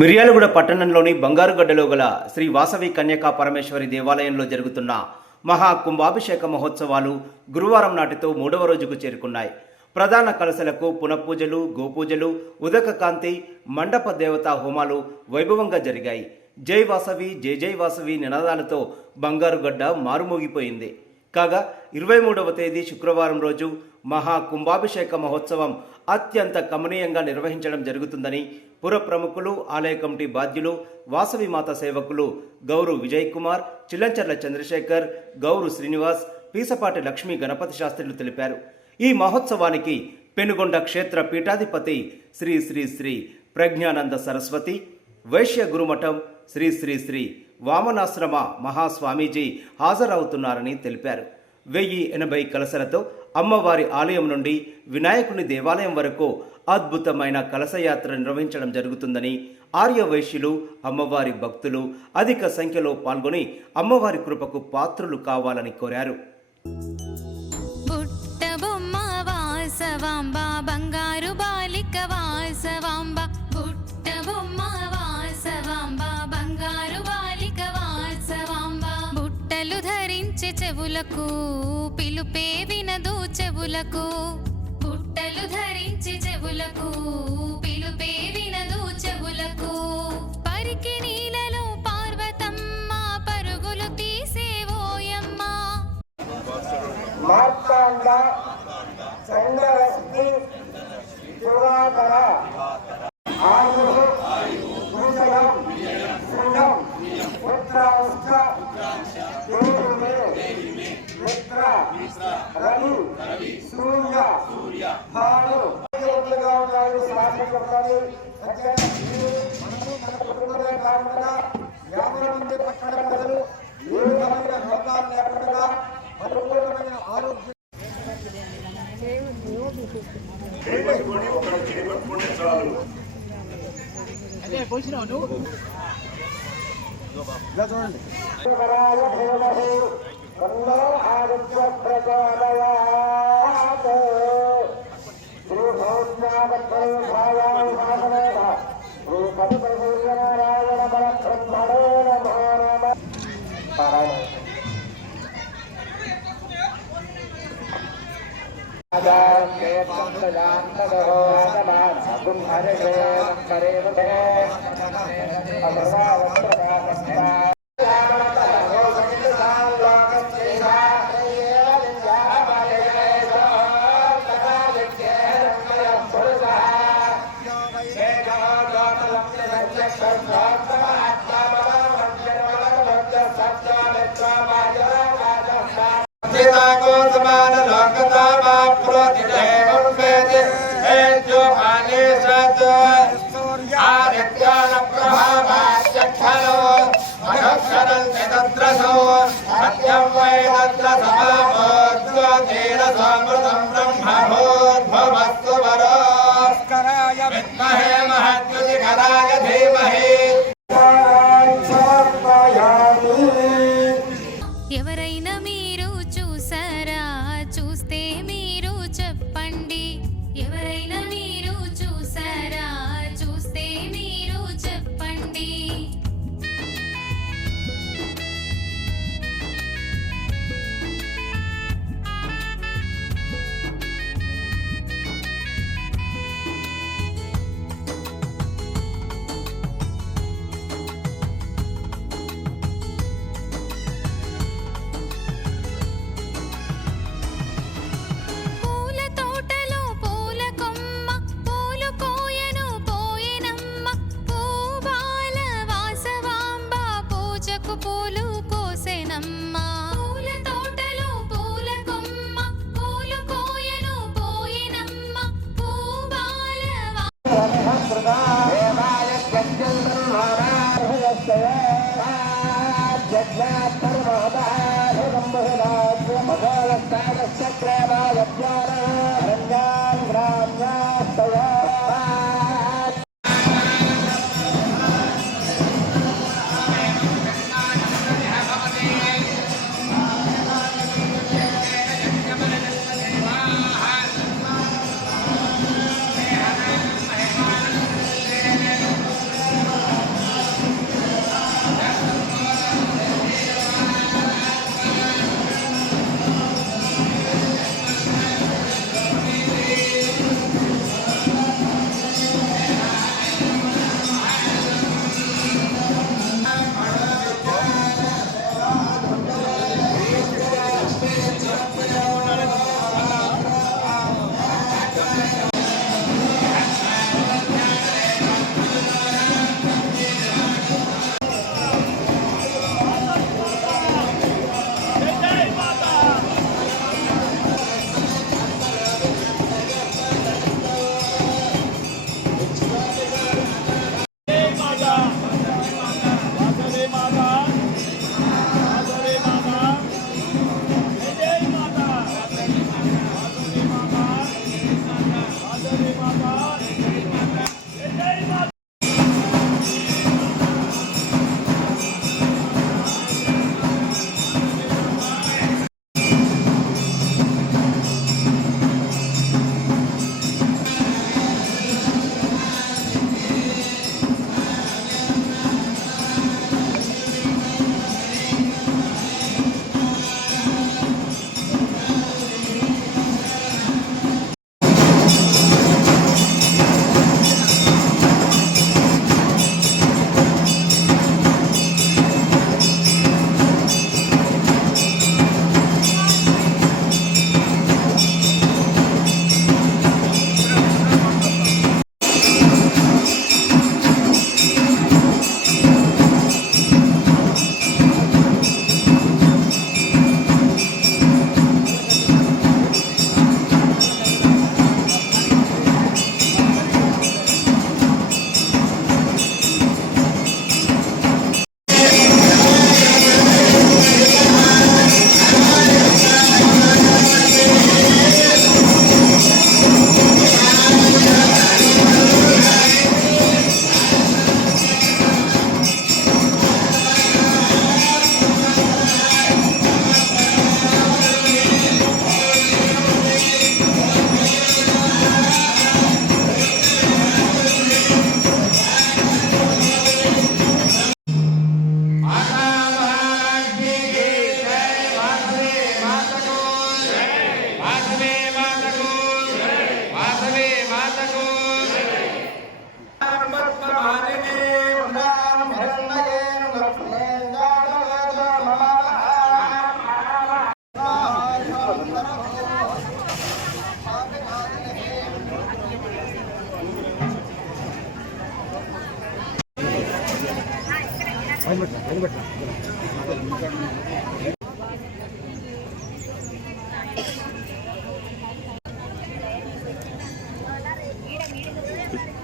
మిర్యాలగూడ పట్టణంలోని బంగారుగడ్డలో గల శ్రీ వాసవి కన్యకా పరమేశ్వరి దేవాలయంలో జరుగుతున్న మహా కుంభాభిషేక మహోత్సవాలు గురువారం నాటితో 3వ రోజుకు చేరుకున్నాయి. ప్రధాన కలశలకు పునఃపూజలు, గోపూజలు, ఉదక కాంతి, మండప దేవతా హోమాలు వైభవంగా జరిగాయి. జై వాసవి, జై జై వాసవి నినాదాలతో బంగారుగడ్డ మారుమోగిపోయింది. కాగా 23వ తేదీ శుక్రవారం రోజు మహా కుంభాభిషేక మహోత్సవం అత్యంత కమనీయంగా నిర్వహించడం జరుగుతుందని పుర ప్రముఖులు, ఆలయ కమిటీ బాధ్యులు, వాసవి మాత సేవకులు గౌరు విజయ్ కుమార్, చిల్లంచర్ల చంద్రశేఖర్, గౌరు శ్రీనివాస్, పీసపాటి లక్ష్మీ గణపతి శాస్త్రులు తెలిపారు. ఈ మహోత్సవానికి పెనుగొండ క్షేత్ర పీఠాధిపతి శ్రీ శ్రీ శ్రీ ప్రజ్ఞానంద సరస్వతి, వైశ్య గురుమఠం శ్రీ శ్రీ శ్రీ వామనాశ్రమ మహాస్వామీజీ హాజరవుతున్నారని తెలిపారు. 1080 కలశలతో అమ్మవారి ఆలయం నుండి వినాయకుని దేవాలయం వరకు అద్భుతమైన కలశయాత్ర నిర్వహించడం జరుగుతుందని ఆర్య వైశ్యులు, అమ్మవారి భక్తులు అధిక సంఖ్యలో పాల్గొని అమ్మవారి కృపకు పాత్రులు కావాలని కోరారు. బంగారు బాలిక వాసవాంబ, బుట్టబొమ్మ వాసవాంబ, బంగారు బాలిక వాసవాంబ. బుట్టలు ధరించే చెవులకు పిలుపే వినదు చెవులకు, బుట్టలు ధరించే చెవులకు పిలుపే వినదు చెవులకు. పరికి నీలలో పార్వతమ్మ పరుగులు తీసేవోయమ్మ. మార్తాండ చంద్రరశ్మి దివాకర ఆయుః భూషణం శృంగం పుత్రాంశ దేవిమే మిత్ర రవి సూర్య భాను గా ఉన్నారు. శాస్త్రజ్ఞాని మన కుటుంబంలో కాకుండా 50 మంది పట్టణ ప్రజలు ఏ విధమైన రోగాలు లేకుండా పరిపూర్ణమైన ఆరోగ్యం ఎవరైనా మీరు చూసారా? చూస్తే మీరు చెప్పండి. ఎవరైనా మీరు చూసారా? చూస్తే మీరు చెప్పండి.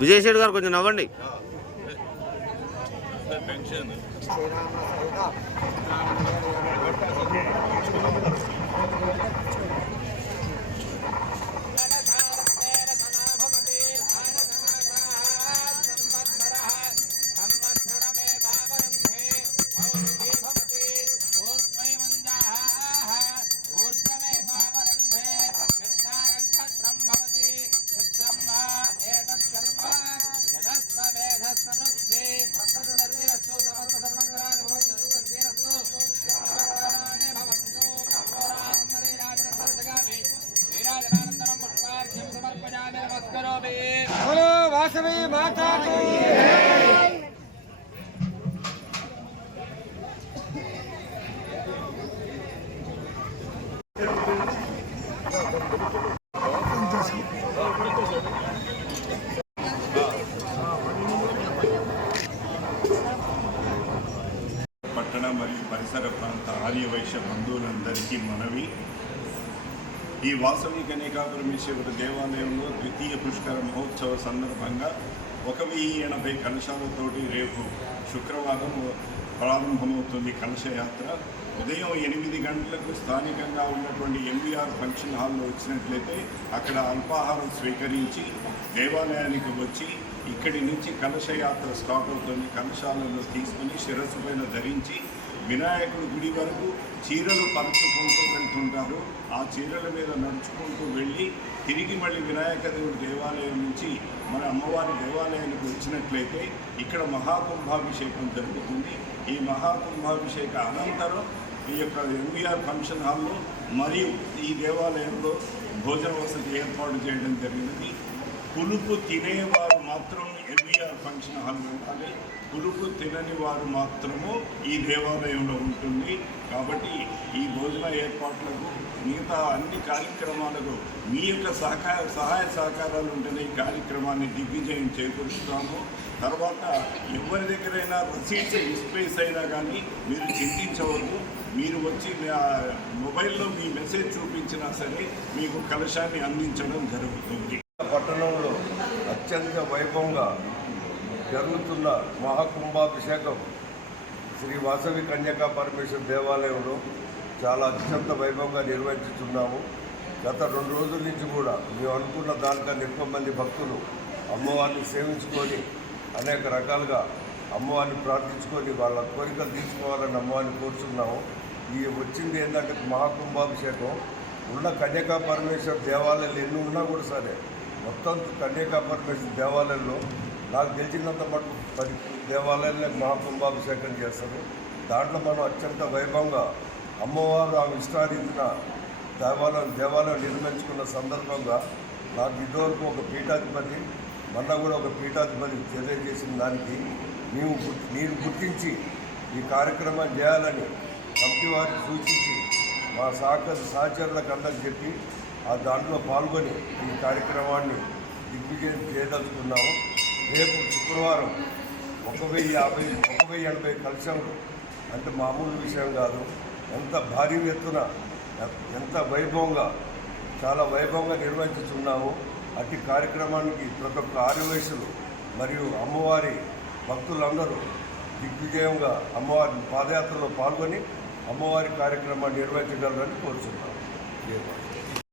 విజయశేఖర్ గారు కొంచెం నవ్వండి. बोलो वासवी माता की పట్టణ మరియు పరిసర ప్రాంత ఆర్యవైశ్య బంధువులందరికీ మనవి. ఈ వాసవి కన్యకాపరమేశ్వరి దేవాలయంలో ద్వితీయ పుష్కర మహోత్సవ సందర్భంగా 1080 కలశాలతోటి రేపు శుక్రవారం ప్రారంభమవుతుంది కలశయాత్ర. ఉదయం 8 గంటలకు స్థానికంగా ఉన్నటువంటి MVR ఫంక్షన్ హాల్లో వచ్చినట్లయితే అక్కడ అల్పాహారం స్వీకరించి దేవాలయానికి వచ్చి ఇక్కడి నుంచి కలశయాత్ర స్టార్ట్ అవుతుంది. కలశాలను తీసుకుని శిరస్సు పైన ధరించి వినాయకుడి గుడి వరకు చీరలు పరుచుకుంటూ వెళ్తుంటారు. ఆ చీరల మీద నడుచుకుంటూ వెళ్ళి తిరిగి మళ్ళీ వినాయక దేవుడి దేవాలయం నుంచి మన అమ్మవారి దేవాలయానికి వచ్చినట్లయితే ఇక్కడ మహాకుంభాభిషేకం జరుగుతుంది. ఈ మహాకుంభాభిషేక అనంతరం ఈ యొక్క MVR ఫంక్షన్ హాల్లో మరియు ఈ దేవాలయంలో భోజన వసతి ఏర్పాటు చేయడం జరిగినది. పులుపు తినేవారు మాత్రం MVR ఫంక్షన్ హాల్ ఉండాలి. పులుపు తినని వారు మాత్రము ఈ దేవాలయంలో ఉంటుంది. కాబట్టి ఈ భోజన ఏర్పాట్లకు మిగతా అన్ని కార్యక్రమాలకు మీ యొక్క సహాయ సహకారాలు ఉంటేనే ఈ కార్యక్రమాన్ని దిగ్విజయం చేకూరుస్తాము. తర్వాత ఎవరి దగ్గరైనా రసీట్స్ మిస్ప్లేస్ అయినా కానీ మీరు చింతించవద్దు. మీరు వచ్చి మొబైల్లో మీ మెసేజ్ చూపించినా సరే మీకు కలశాన్ని అందించడం జరుగుతుంది. పట్టణంలో అత్యంత వైభవంగా జరుగుతున్న మహాకుంభాభిషేకం శ్రీ వాసవి కన్యకా పరమేశ్వర దేవాలయంలో చాలా అత్యంత వైభవంగా నిర్వహించుతున్నాము. గత 2 రోజుల నుంచి కూడా మేము అనుకున్న దానికన్నా ఎక్కువ మంది భక్తులు అమ్మవారిని సేవించుకొని అనేక రకాలుగా అమ్మవారిని ప్రార్థించుకొని వాళ్ళ కోరికలు తీసుకోవాలని అమ్మవారిని కోరుతున్నాము. ఈ వచ్చింది ఏంటంటే మహాకుంభాభిషేకం ఉన్న కన్యకా పరమేశ్వర దేవాలయాలు ఎన్ని ఉన్నా కూడా సరే మొత్తం కన్యకా పరమేశ్వర దేవాలయంలో నాకు తెలిసినంత మటుకు 10 దేవాలయాలనే మహాకుంభాభిషేకం చేస్తారు. దాంట్లో మనం అత్యంత వైభవంగా అమ్మవారు ఆమె ఇష్టారీతిన దేవాలయం నిర్మించుకున్న సందర్భంగా నాకు ఇదివరకు ఒక పీఠాధిపతి మొన్న కూడా ఒక పీఠాధిపతి తెలియజేసిన దానికి మీరు గుర్తించి ఈ కార్యక్రమం చేయాలని కమిటీ వారికి సూచించి మా సహచరులకు అందరికి చెప్పి ఆ దాంట్లో పాల్గొని ఈ కార్యక్రమాన్ని దిగ్విజయం చేయదలుచుకున్నాము. రేపు శుక్రవారం 1080 కలశములు అంటే మామూలు విషయం కాదు. ఎంత భారీ ఎత్తున ఎంత వైభవంగా చాలా వైభవంగా నిర్వహించుతున్నాము. అట్టి కార్యక్రమానికి ప్రతి ఒక్క ఆర్యవైశ్యులు మరియు అమ్మవారి భక్తులందరూ దిగ్విజయంగా అమ్మవారి పాదయాత్రలో పాల్గొని అమ్మవారి కార్యక్రమాన్ని నిర్వహించగలరని కోరుతున్నాము.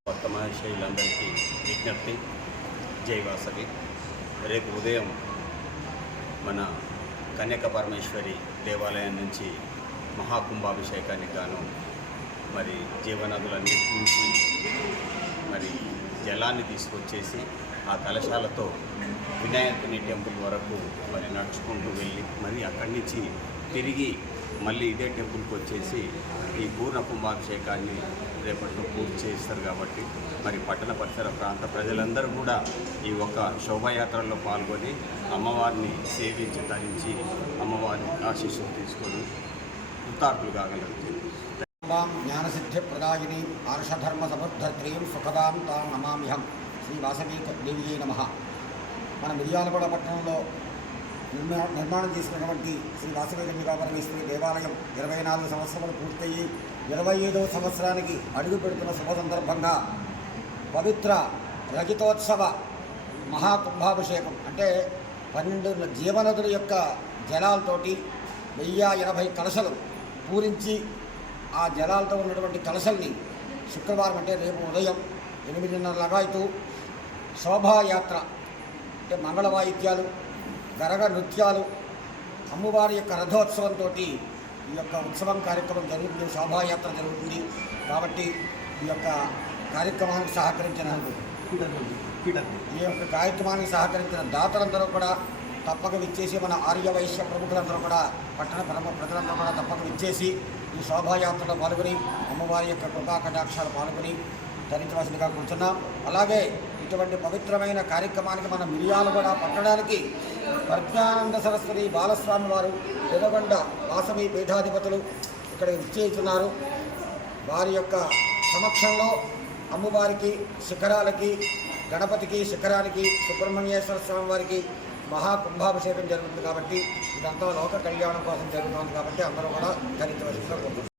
భక్త మహాశయులందరికీ విజ్ఞప్తి, జై వాసవి. రేపు ఉదయం మన కన్యక పరమేశ్వరి దేవాలయం నుంచి మహాకుంభాభిషేకానికి గాను మరి జీవనదులన్నిటి నుంచి మరి జలాన్ని తీసుకొచ్చేసి ఆ కలశాలతో వినాయకుని టెంపుల్ వరకు మరి నడుచుకుంటూ వెళ్ళి మరి అక్కడి నుంచి తిరిగి మళ్ళీ ఇదే టెంపుల్కి వచ్చేసి ఈ పూర్ణ కుంభాభిషేకాన్ని రేపటితో పూర్తి చేస్తారు. కాబట్టి మరి పట్టణ పరిసర ప్రాంత ప్రజలందరూ కూడా ఈ ఒక్క శోభాయాత్రలో పాల్గొని అమ్మవారిని సేవించి తరించి అమ్మవారి ఆశీస్సులు తీసుకొని కృతార్థులు కాగలరు. జ్ఞానసిద్ధి ప్రదాయిని ఆర్షధర్మ సముద్ధత్రీం సుఖదాం తాం నమామ్యహం శ్రీ వాసవి దేవియే నమః. మన మిర్యాలగూడ పట్టణంలో నిర్మాణం చేసినటువంటి శ్రీ వాసవి కన్యకా పరమేశ్వరి దేవాలయం 24 సంవత్సరాలు పూర్తయ్యి 25వ సంవత్సరానికి అడుగు పెడుతున్న శుభ సందర్భంగా పవిత్ర రజతోత్సవ మహాకుంభాభిషేకం అంటే 12 జీవనదుల యొక్క జలాలతోటి 1080 కలశలు పూరించి ఆ జలాలతో ఉన్నటువంటి కలశల్ని శుక్రవారం అంటే రేపు ఉదయం 8:30 లగాయతూ శోభాయాత్ర అంటే మంగళ వాయిద్యాలు గరగ నృత్యాలు అమ్మవారి యొక్క రథోత్సవంతో ఈ యొక్క ఉత్సవం కార్యక్రమం జరుగుతుంది, శోభాయాత్ర జరుగుతుంది. కాబట్టి ఈ యొక్క కార్యక్రమానికి సహకరించిన దాతలందరూ కూడా తప్పక విచ్చేసి, మన ఆర్య వైశ్య ప్రముఖులందరూ కూడా పట్టణ ప్రజలందరూ కూడా తప్పక విచ్చేసి ఈ శోభాయాత్రలో పాల్గొని అమ్మవారి యొక్క కృపా కటాక్షాలు పాల్గొని ధరించవలసిందిగా కూర్చున్నాం. అలాగే ఇటువంటి పవిత్రమైన కార్యక్రమానికి మన మిరియాలు కూడా పట్టడానికి ప్రజ్ఞానంద సరస్వతి బాలస్వామి వారు పెదగొండ వాసవి పీఠాధిపతులు ఇక్కడ విచ్చేస్తున్నారు. వారి యొక్క సమక్షంలో అమ్మవారికి శిఖరాలకి, గణపతికి శిఖరానికి, సుబ్రహ్మణ్యేశ్వర స్వామి వారికి మహాకుంభాభిషేకం జరుగుతుంది. కాబట్టి ఇదంతా లోక కళ్యాణం కోసం జరుగుతుంది. కాబట్టి అందరూ కూడా ధరించవలసిందిగా కోరుతున్నారు.